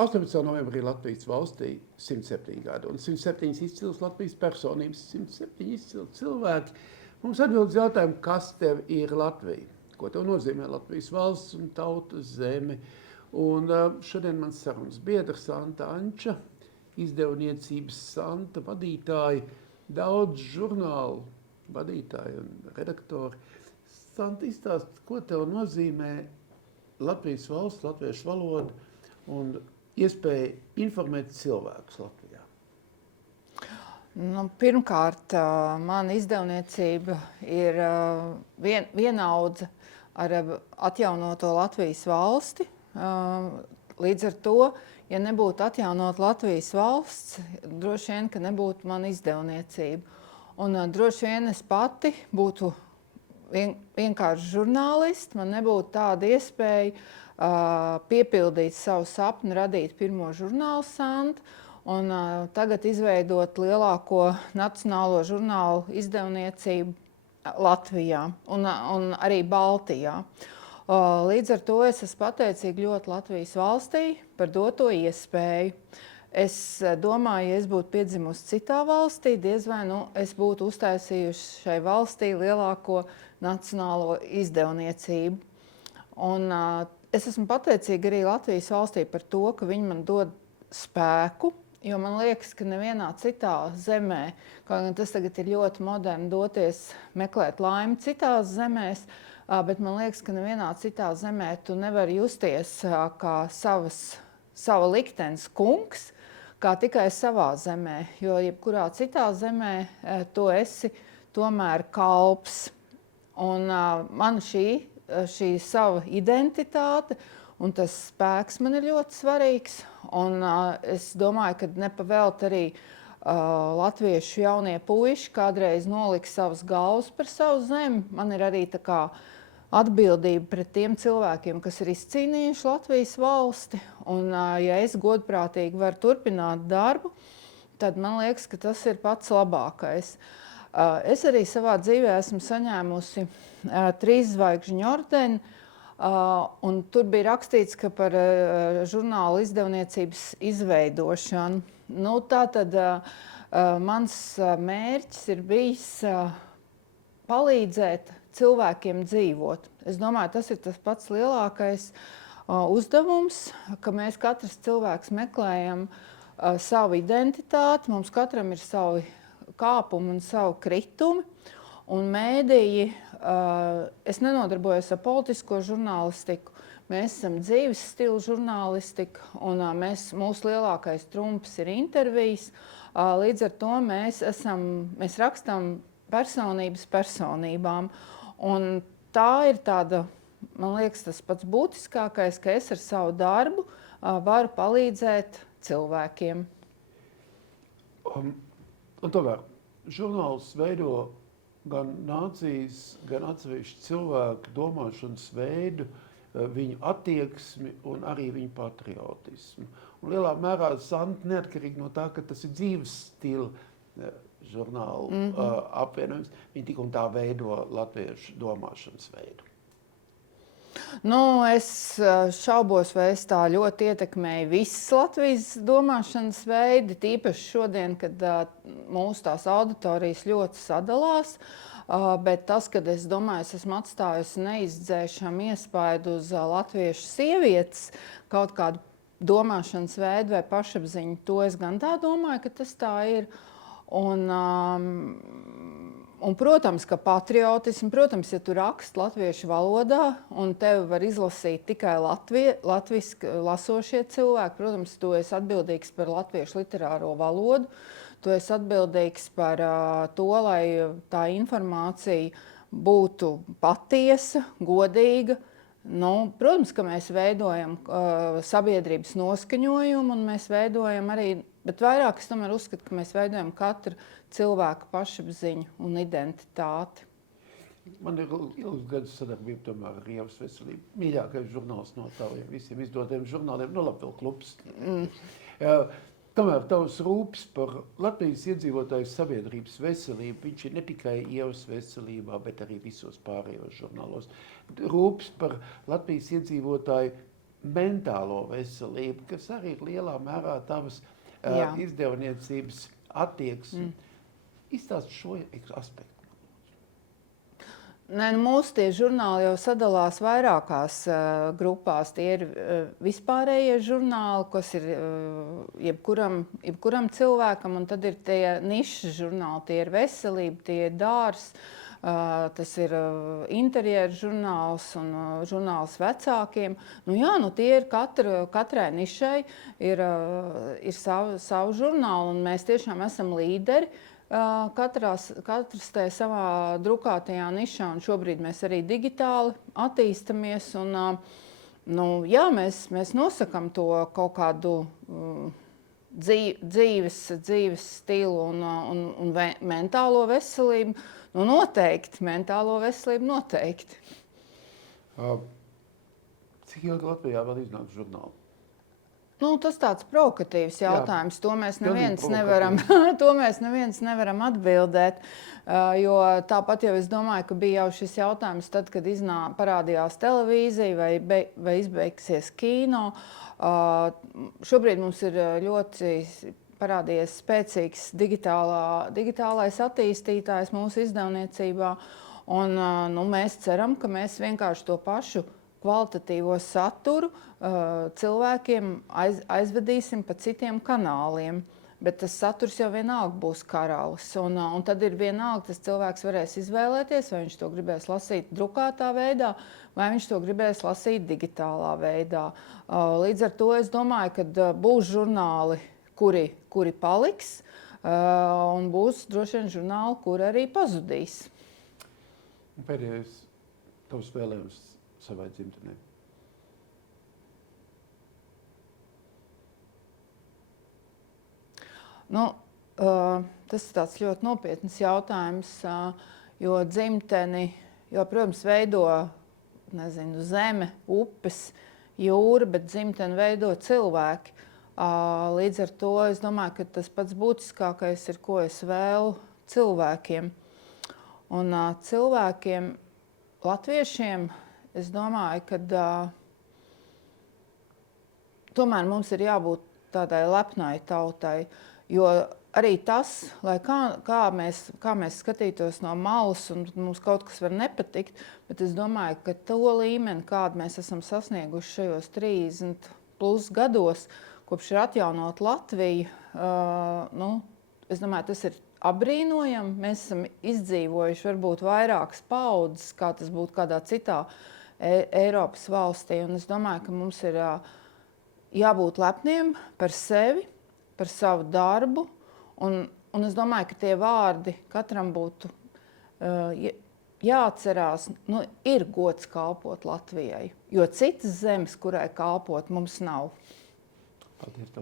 18. novembrī Latvijas valstī 107 gadi un 107 izcils Latvijas personības, 107 izcili cilvēki. Mums atbild uz jautājumu, kas tev ir Latvija? Ko tev nozīmē Latvijas valsts un tautas zeme? Un šodien mans sarunas biedrs Santa Anča, izdevniecības Santa vadītāji, daudz žurnālu vadītāji un redaktori. Santa, izstāst, ko tev nozīmē Latvijas valsts, latviešu valoda un iespēja informēt cilvēkus Latvijā? Nu, pirmkārt, mana izdevniecība ir vienaudze ar atjaunoto Latvijas valsti. Līdz ar to, ja nebūtu atjaunot Latvijas valsts, droši vien, ka nebūtu mana izdevniecība. Un droši vien es pati būtu vienkārši žurnālisti, man nebūtu tāda iespēja piepildīt savu sapni, radīt pirmo žurnālu Santa un tagad izveidot lielāko nacionālo žurnālu izdevniecību Latvijā un arī Baltijā. Līdz ar to es esmu pateicīga ļoti Latvijas valstī par doto iespēju. Es domāju, ja es būtu piedzimusi citā valstī, diez vai es būtu uztaisījusi šai valstī lielāko nacionālo izdevniecību. Un es esmu pateicīga arī Latvijas valstī par to, ka viņi man dod spēku, jo man liekas, ka nevienā citā zemē, kaut gan tas tagad ir ļoti moderni doties meklēt laimi citās zemēs, bet man liekas, ka nevienā citā zemē tu nevari justies kā sava liktenes kungs, kā tikai savā zemē, jo jebkurā citā zemē tu esi tomēr kalps. Un man šī sava identitāte un tas spēks man ir ļoti svarīgs. Un es domāju, ka nepavēlt arī latviešu jaunie puiši kādreiz nolika savas galvas par savu zemi. Man ir arī tā kā atbildība pret tiem cilvēkiem, kas ir izcīnījuši Latvijas valsti. Un ja es godprātīgi varu turpināt darbu, tad man liekas, ka tas ir pats labākais. Es arī savā dzīvē esmu saņēmusi 3 zvaigžņu ordeni, un tur bija rakstīts, ka par žurnālu izdevniecības izveidošanu. Nu, tātad mans mērķis ir bijis palīdzēt cilvēkiem dzīvot. Es domāju, tas ir tas pats lielākais uzdevums, ka mēs katrs cilvēks meklējam savu identitāti, mums katram ir savi kāpumi un savu kritumi. Un mēdīji, es nenodarbojos ar politisko žurnālistiku, mēs esam dzīves stila žurnālistika, un mūsu lielākais trumps ir intervijas. Līdz ar to mēs rakstam personības personībām. Un tā ir tāda, man liekas, tas pats būtiskākais, ka es ar savu darbu varu palīdzēt cilvēkiem. Un tomēr žurnāls veido gan nācijas, gan atsevišķu cilvēku domāšanas veidu, viņu attieksmi un arī viņu patriotismu. Un lielā mērā Santa, neatkarīgi no tā, ka tas ir dzīves stila žurnālu apvienojums, viņi tik un tā veido latviešu domāšanas veidu. Nu, es šaubos, vai es tā ļoti ietekmēju visas Latvijas domāšanas veidi, tīpaši šodien, kad mūsu tās auditorijas ļoti sadalās. Bet tas, kad es domāju, es esmu atstājusi neizdzēšamu iespaidu uz latviešu sievietes, kaut kādu domāšanas veidu vai pašapziņu, to es gan tā domāju, ka tas tā ir. Un, protams, ka patriotismu, protams, ja tu raksti latviešu valodā un tevi var izlasīt tikai latviski lasošie cilvēki, protams, tu esi atbildīgs par latviešu literāro valodu, tu esi atbildīgs par to, lai tā informācija būtu patiesa, godīga. Nu, protams, ka mēs veidojam sabiedrības noskaņojumu un mēs veidojam arī, bet vairāk es tomēr uzskatu, ka mēs veidojam katru cilvēku pašapziņu un identitāti. Man ir ilgs gadus sadarbība tomēr ar Rievas veselību. Mīļākais žurnāls no taviem visiem izdotiem žurnāliem, no Latvijas klubs. Tomēr tavs rūpes par Latvijas iedzīvotāju sabiedrības veselību, viņš ir ne tikai Ievas veselībā, bet arī visos pārējos žurnālos. Rūpes par Latvijas iedzīvotāju mentālo veselību, kas arī ir lielā mērā tavas izdevniecības attieksme. Izstāst šo aspektu. Nē, mūsu tie žurnāli jau sadalās vairākās grupās. Tie ir vispārējie žurnāli, kas ir jebkuram cilvēkam, un tad ir tie nišas žurnāli. Tie ir veselība, tie ir dārs, tas ir interjeru žurnāls un žurnāls vecākiem. Tie ir katrai nišai ir savu žurnālu, un mēs tiešām esam līderi. Katrs te savā drukātajā nišā, un šobrīd mēs arī digitāli attīstamies. Mēs nosakam to kaut kādu dzīves stilu un mentālo veselību. Noteikti, mentālo veselību noteikti. Cik ilgi Latvijā vēl iznāk žurnāli? Tas tāds provokatīvs jautājums. To mēs neviens nevaram atbildēt. Jo tāpat jau es domāju, ka bija jau šis jautājums tad, kad parādījās televīzija vai izbeigsies kino. Šobrīd mums ir ļoti parādījies spēcīgs digitālais attīstītājs mūsu izdevniecībā. Un, mēs ceram, ka mēs vienkārši to pašu kvalitatīvo saturu cilvēkiem aizvedīsim pa citiem kanāliem. Bet tas saturs jau vienalga būs karalis. Un tad ir vienalga, tas cilvēks varēs izvēlēties, vai viņš to gribēs lasīt drukātā veidā, vai viņš to gribēs lasīt digitālā veidā. Līdz ar to es domāju, ka būs žurnāli, kuri paliks, un būs droši vien žurnāli, kuri arī pazudīs. Pēdējais tavs vēlējums savai dzimtenei? Tas ir tāds ļoti nopietns jautājums, jo dzimteni, protams, veido zeme, upes, jūra, bet dzimteni veido cilvēki. Līdz ar to es domāju, ka tas pats būtiskākais ir, ko es vēlu cilvēkiem. Un cilvēkiem, latviešiem, es domāju, ka tomēr mums ir jābūt tādai lepnai tautai, jo arī tas, lai kā mēs skatītos no malas un mums kaut kas var nepatikt, bet es domāju, ka to līmeni, kādu mēs esam sasnieguši šajos 30+ gados, kopš ir atjaunot Latviju, es domāju, tas ir apbrīnojami. Mēs esam izdzīvojuši varbūt vairākas paudzes, kā tas būtu kādā citā Eiropas valstī. Un es domāju, ka mums ir jābūt lepniem par sevi, par savu darbu. Un es domāju, ka tie vārdi katram būtu jāatcerās. Ir gods kalpot Latvijai, jo citas zemes, kurai kalpot, mums nav. Paldies,